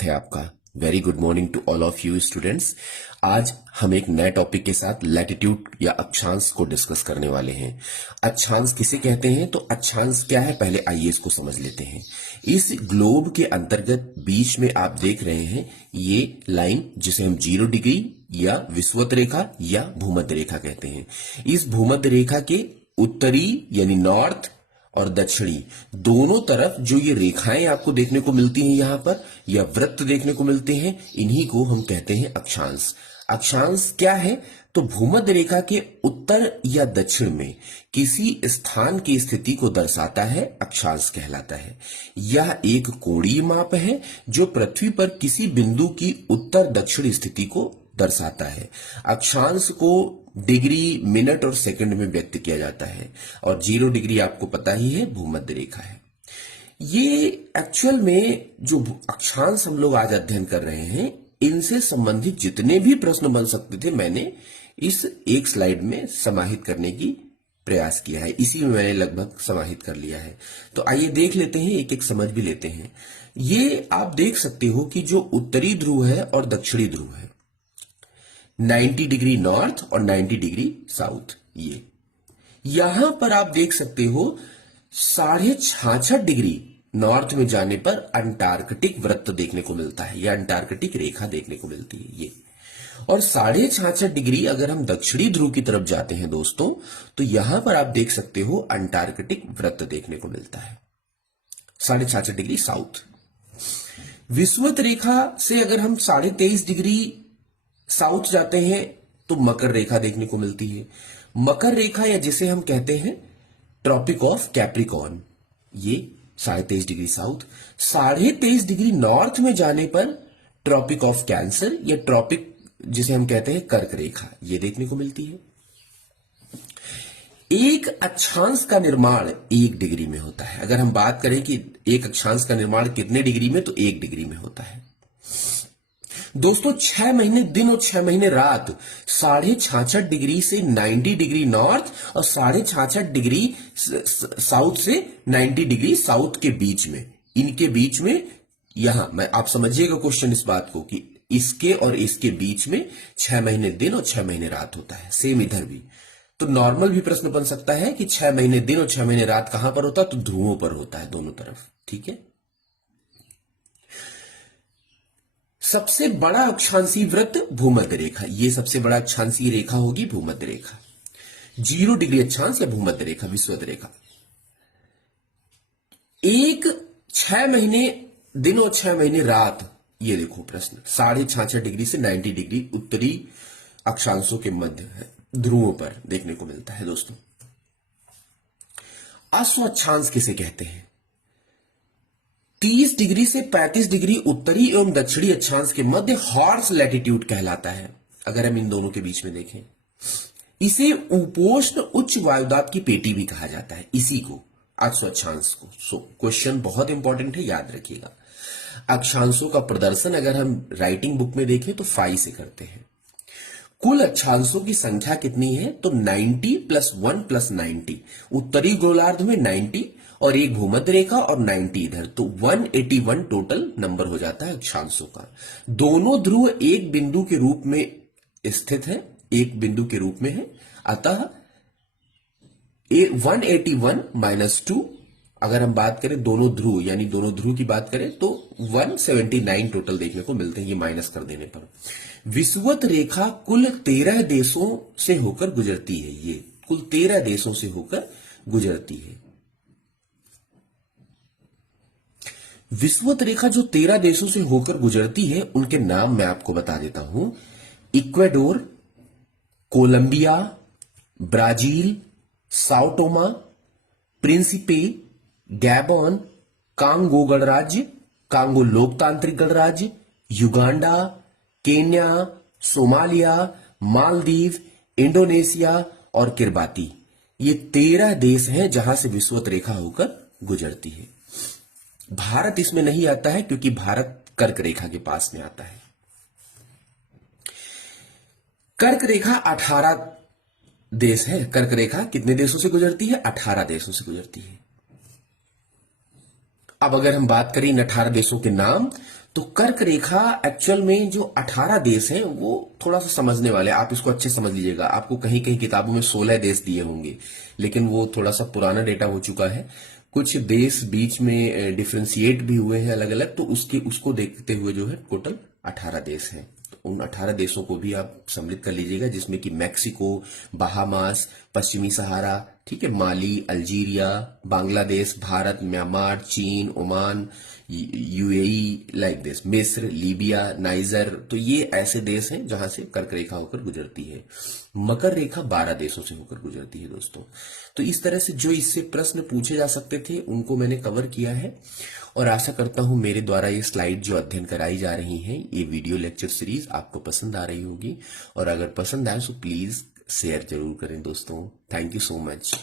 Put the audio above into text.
स्वागत है आपका। Very good morning to all of you students. आज हम एक नए टॉपिक के साथ लैटिट्यूड या अक्षांश को डिस्कस करने वाले हैं। अक्षांश किसे कहते हैं, तो अक्षांश क्या है पहले आइए इसको समझ लेते हैं। इस ग्लोब के अंतर्गत बीच में आप देख रहे हैं ये लाइन जिसे हम 0 डिग्री या विषुवत रेखा या भूमध्य रेखा कहते हैं। इस भूमध्य रेखा के उत्तरी यानी नॉर्थ और दक्षिणी दोनों तरफ जो ये रेखाएं आपको देखने को मिलती हैं यहां पर, या वृत्त देखने को मिलते हैं, इन्हीं को हम कहते हैं अक्षांश। अक्षांश क्या है, तो भूमध्य रेखा के उत्तर या दक्षिण में किसी स्थान की स्थिति को दर्शाता है, अक्षांश कहलाता है। यह एक कोणीय माप है जो पृथ्वी पर किसी बिंदु की उत्तर दक्षिण स्थिति को दर्शाता है। अक्षांश को डिग्री, मिनट और सेकंड में व्यक्त किया जाता है और 0 डिग्री आपको पता ही है भूमध्य रेखा है। ये एक्चुअल में जो अक्षांश हम लोग आज अध्ययन कर रहे हैं, इनसे संबंधित जितने भी प्रश्न बन सकते थे मैंने इस एक स्लाइड में समाहित करने की प्रयास किया है। इसी में मैंने लगभग समाहित कर लिया है। तो आइए देख लेते हैं, एक एक समझ भी लेते हैं। ये आप देख सकते हो कि जो उत्तरी ध्रुव है और दक्षिणी ध्रुव है, 90 डिग्री नॉर्थ और 90 डिग्री साउथ, ये यहां पर आप देख सकते हो 66.5 डिग्री नॉर्थ में जाने पर अंटार्कटिक वृत्त देखने को मिलता है या अंटार्कटिक रेखा देखने को मिलती है ये। और 66.5 डिग्री अगर हम दक्षिणी ध्रुव की तरफ जाते हैं दोस्तों, तो यहां पर आप देख सकते हो अंटार्कटिक वृत्त देखने को मिलता है 66.5 डिग्री साउथ। विषुवत रेखा से अगर हम 23.5 डिग्री साउथ जाते हैं तो मकर रेखा देखने को मिलती है। मकर रेखा या जिसे हम कहते हैं ट्रॉपिक ऑफ कैप्रिकॉर्न, ये 23.5 डिग्री साउथ। 23.5 डिग्री नॉर्थ में जाने पर ट्रॉपिक ऑफ कैंसर या ट्रॉपिक जिसे हम कहते हैं कर्क रेखा, ये देखने को मिलती है। एक अक्षांश का निर्माण 1 डिग्री में होता है। अगर हम बात करें कि एक अक्षांश का निर्माण कितने डिग्री में, तो 1 डिग्री में होता है दोस्तों। 6 महीने दिन और 6 महीने रात 66.5 डिग्री से 90 डिग्री नॉर्थ और 66.5 डिग्री साउथ से 90 डिग्री साउथ के बीच में, इनके बीच में यहां मैं आप समझिएगा क्वेश्चन इस बात को कि इसके और इसके बीच में 6 महीने दिन और 6 महीने रात होता है। सेम इधर भी तो नॉर्मल भी प्रश्न बन सकता है कि 6 महीने दिन और 6 महीने रात कहां पर होता है, तो ध्रुवों पर होता है दोनों तरफ। ठीक है। सबसे बड़ा अक्षांशीय वृत्त भूमध्य रेखा, ये सबसे बड़ा अक्षांशीय रेखा होगी भूमध्य रेखा। 0 डिग्री अक्षांश या भूमध्य रेखा, विषुवत रेखा। एक 6 महीने दिन और 6 महीने रात, ये देखो प्रश्न 66.5 डिग्री से 90 डिग्री उत्तरी अक्षांशों के मध्य है, ध्रुवों पर देखने को मिलता है दोस्तों। अश्व अक्षांश किसे कहते हैं? 30 डिग्री से 35 डिग्री उत्तरी एवं दक्षिणी अक्षांश के मध्य हॉर्स लैटिट्यूड कहलाता है। अगर हम इन दोनों के बीच में देखें, इसे उपोष्ण उच्च वायुदाब की पेटी भी कहा जाता है, इसी को अश्व अक्षांश को। सो क्वेश्चन बहुत इंपॉर्टेंट है, याद रखिएगा। अक्षांशों का प्रदर्शन अगर हम राइटिंग बुक में देखें तो फाई से करते हैं। कुल अक्षांशों की संख्या कितनी है, तो 90 + 1 + 90। उत्तरी गोलार्ध में 90 और एक भूमध्य रेखा और 90 इधर, तो 181 टोटल नंबर हो जाता है अक्षांशों का। दोनों ध्रुव एक बिंदु के रूप में स्थित है, एक बिंदु के रूप में है, अतः 181 - 2 अगर हम बात करें दोनों ध्रुव यानी दोनों ध्रुव की बात करें तो 179 टोटल देखने को मिलते हैं, ये माइनस कर देने पर। विषुवत रेखा कुल 13 देशों से होकर गुजरती है, ये कुल 13 देशों से होकर गुजरती है। विषुवत रेखा जो 13 देशों से होकर गुजरती है उनके नाम मैं आपको बता देता हूं। Ecuador, Colombia, Brazil, Sao टोमा, Principe, Gabon, Congo गणराज्य, कांगो लोकतांत्रिक गणराज्य, Uganda, Kenya, Somalia, Maldives, Indonesia और किरबाती, ये 13 देश हैं जहां से विषुवत रेखा होकर गुजरती है। भारत इसमें नहीं आता है क्योंकि भारत कर्क रेखा के पास में आता है। कर्क रेखा 18 देश है। कर्क रेखा कितने देशों से गुजरती है? 18 देशों से गुजरती है। अब अगर हम बात करें इन 18 देशों के नाम, तो कर्क रेखा एक्चुअल में जो 18 देश हैं वो थोड़ा सा समझने वाले हैं। आप इसको अच्छे समझ लीजिएगा। आपको कहीं कहीं किताबों में 16 देश दिए होंगे, लेकिन वो थोड़ा सा पुराना डेटा हो चुका है। कुछ देश बीच में डिफ्रेंशिएट भी हुए हैं अलग अलग, तो उसको देखते हुए जो है टोटल 18 देश हैं। तो उन 18 देशों को भी आप सम्मिलित कर लीजिएगा, जिसमें कि मैक्सिको, बहामास, पश्चिमी सहारा, ठीक है, माली, अल्जीरिया, बांग्लादेश, भारत, म्यांमार, चीन, ओमान, यूएई, लाइक दिस, मिस्र, लीबिया, नाइजर। तो ये ऐसे देश हैं जहां से कर्क रेखा होकर गुजरती है। मकर रेखा 12 देशों से होकर गुजरती है दोस्तों। तो इस तरह से जो इससे प्रश्न पूछे जा सकते थे उनको मैंने कवर किया है, और आशा करता हूं मेरे द्वारा ये स्लाइड जो अध्ययन कराई जा रही है, ये वीडियो लेक्चर सीरीज आपको पसंद आ रही होगी। और अगर पसंद आए तो प्लीज शेयर जरूर करें दोस्तों। Thank you so much.